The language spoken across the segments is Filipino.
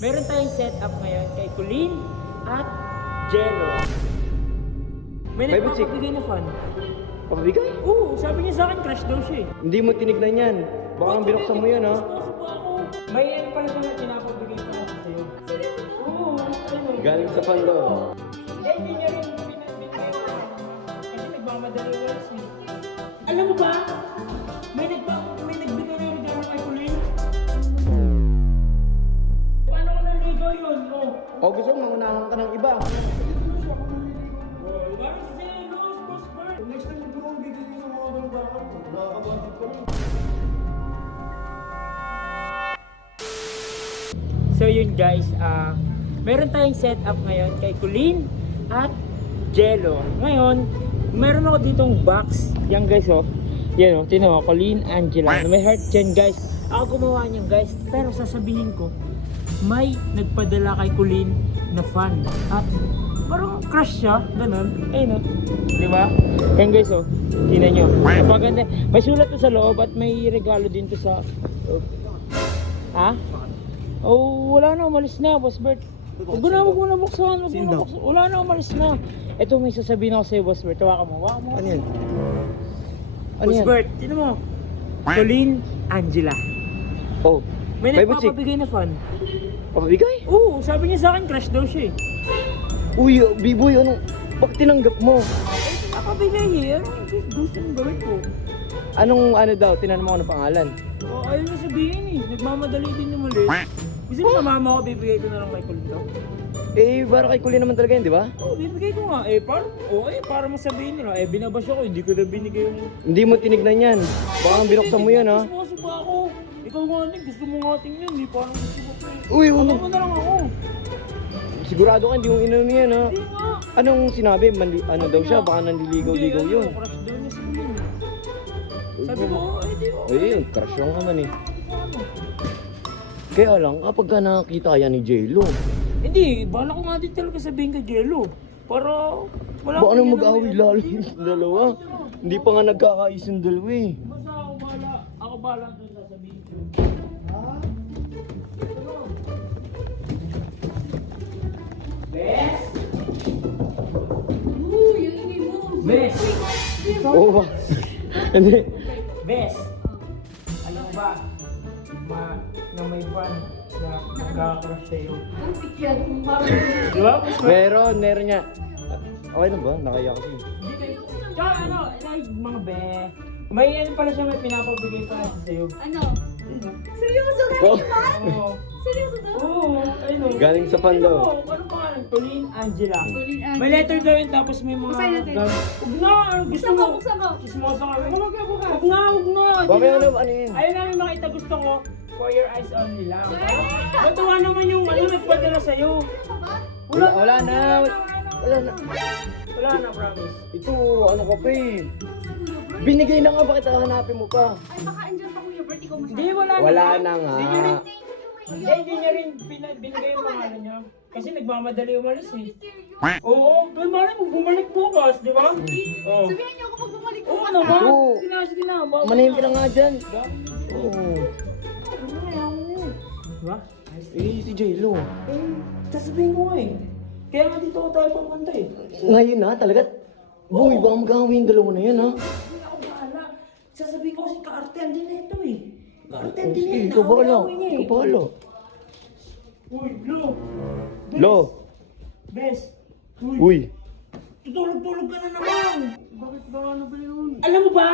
Meron tayong setup ngayon kay Colleen at Jello. May nagpapabigay na fan. Papabigay? Oo, sabi niya sa akin crush daw siya eh. Hindi mo tinignan yan. Baka nang binuksan mo yan, ha? Gusto po ako. May ano pala siya na pinapabigay pa natin sa'yo. Oo, ano. Galing sa pando. Eh, hindi niya rin pinabigay ko. Kasi nagmamadali ko eh. Alam mo ba? May nagbigay na regalo kay Colleen. Paano ko naligaw yun? Oh. O gusto mo, maunahan ka ng iba. Parang si Zelos, Boss Bert. Next time hindi ko bibigay sa mga baldakan. Nakakabudget ko rin. So yun guys, meron tayong setup ngayon kay Colleen at Jello. Ngayon, meron ako ditong box. Yan guys oh. Yan oh, tinan mo, Colleen, Angela. May heart dyan guys. Ako gumawa niyan guys. Pero sasabihin ko, may nagpadala kay Colleen na fan. At parang crush siya, ganun. Ayun oh. Di ba? Yan guys oh. Tingnan nyo. Maganda. May sulat to sa loob at may regalo din to sa loob. Ha? Oh, wala na, umalis na, Boss Bert. Huwag na buksan. Wala na, umalis na. Ito may sasabihin ako sa'yo, Boss Bert. Hawakan mo. Ano yan? Ano Boss yan? Bert, sino mo? Colleen, Angela. Oh, May May butsik. nagpapabigay na fan. papabigay? Oo, sabi niya sa akin, crush daw siya eh. Uy, B-boy, ano? Bakit tinanggap mo? Napabigay eh. Ano yung gusto mong gawin ko? Anong ano daw? Tinanong mo ako ng pangalan? Oh, ayaw niya sabihin eh. Nagmamadali din yung mali. Gusto mo sa mama ko, bibigay ko na lang kay Colleen daw? Eh, para kay Colleen naman talaga yun, di ba? Oo, bibigay ko nga. Para masabihin nila. Binabasya ko, hindi ko na binigay yung... Hindi mo tinignan yan. Baka nang binuksan mo yan, ha? Gusto mo ako. Ikaw nga din, gusto mo nga tingnan. Hindi parang gusto mo pa eh. Uy, Ano mo na lang ako. sigurado ka, hindi mo inano yan, ha? Hindi nga. Anong sinabi? Ano daw siya? Baka nanliligaw-ligaw Hindi, yun. crush daw niya sa Colleen. Sabi ko, di ko. Ay, crush lang naman eh. Kaya lang, kapag ka nakakita yan ni J-Lo, Hindi, bala ko nga din talaga sabihin kay Jello. Para wala baka nang akong mag-away ginagawa. lalo yung dalawa. Hindi pa nga nagkakais yung dalawa eh. Basta ako bala doon sasabihin ko. Bes? Yung ini mo. Bes? Oo ba? Hindi. Bes? Alam mo ba, na may fan na nagkakrush sa'yo. Ang pikyan. Parang Di ba? Bes? Meron niya. Okay na ba? Nakaya kasi. Tsaka ano, like, mga be. May ano pala siya, may pinapabigay pa natin sa'yo. ano? Seryoso ka Oh. naman? Oo. Seryoso to? Oo, ayun o. Galing sa pando. Ano pangalan? Colleen, Angela. Colleen, Angela. May letter daw yun, tapos may mga... Basahin natin. Huwag na, gusto Buksan mo. mo, buksan mo. Chismosa kami. Huwag na. Mamaya ano yun? Ayaw namin makita, gusto ko. For your eyes only lang. Matuwa naman yung ano, nagpadala sa'yo. Ano ba? Wala na. Wala na. Wala na, promise. Ito, ano ka pa eh. Kuya Bert? Binigay na nga, bakit hanapin mo pa? Ay, baka andyan pa Kuya Bert, ikaw masyado. Hindi, wala na. Wala na nga. Hindi niya rin, Thank you, hindi niya rin binigay yung pangalan niya. Kasi nagmamadali umalis eh. Mysterious. Oo, pero malay mo, bumalik bukas, di ba? Oo. Sabihan niyo ako pag bumalik Oo bukas, naman. ha? Oo. Sige na. Bago Manahin ka na nga dyan. Oo. Diba? Eh, si J-Lo. Sasabihin ko nga eh. Kaya nga dito ko tayo pupunta eh. Ngayon na, talaga. Boy, baka mag-away yung dalawa na yan, ha? Hindi ako bahala. Sasabihin ko kasi kaartean din na ito eh. Kaartean din Sige, na ikaw bahala. Away-away niya eh. Ikaw bahala. Uy, Lo. Lo. Bes. Uy. Tutulog-tulog ka na naman. Bakit ba ano ba yun? Alam mo ba?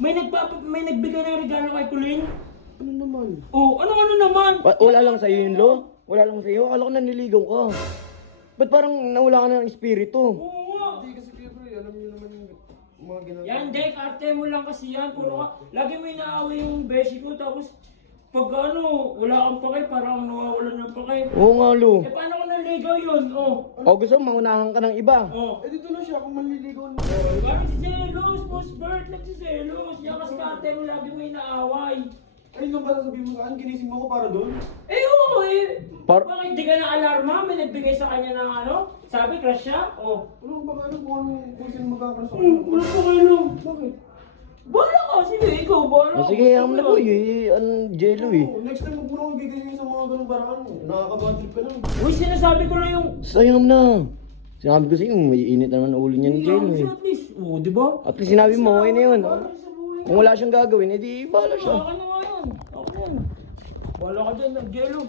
May nagbigay ng regalo kay Colleen. Ano naman? Oh, ano naman? Wala lang sa'yo yun, Lo? Wala lang sa'yo? Akala ko naniligaw ka. Ba't parang nawala ka na ng espiritu? Oo nga. Hindi kasi Kuya Bro, alam niyo naman yung mga ginagawa. Yan, Jake, arte mo lang kasi yan. Puro ka. Lagi may inaaway yung beshi ko. Tapos, pag ano, wala kang pakay, parang nawawalan ng pakay. Oo nga, Lo. Eh, paano ko naligaw yun? Oh. O gusto mo, maunahan ka ng iba. Oh. Eh dito na siya kung manliligaw na. Parang si Zelos, Boss Bert, nagsiselos. Yan kasi arte mo lagi may inaaway. Ayun lang pala sabihin mo sa akin, ginising mo ako para doon. Eh, oo eh. Par- Bakit di ka na-alarma? May nagbigay sa kanya ng ano? Sabi, crush siya? Oh. Wala kang baka alam kung sino magkakaroon sa Wala pa kayo. Bakit? Bala ka, sige, ikaw, bala Oh, ka. sige, ang na boy, Jello eh. Oh, next time, huwag mo na akong gigising sa mga ganung paraan. Nakaka-bad trip ka lang. Uy, sinasabi ko lang yung... Sayang na. Sinabi ko sa'yo, may init naman ang ulo niya ni Jello eh. At least, oh, di ba? At least sinabi mo, okay na yun. Bala sa buhay. Kung wala siyang gagawin, edi bahala siya. Baka na nga yun. Ako yan. Bala ka dyan, Jello.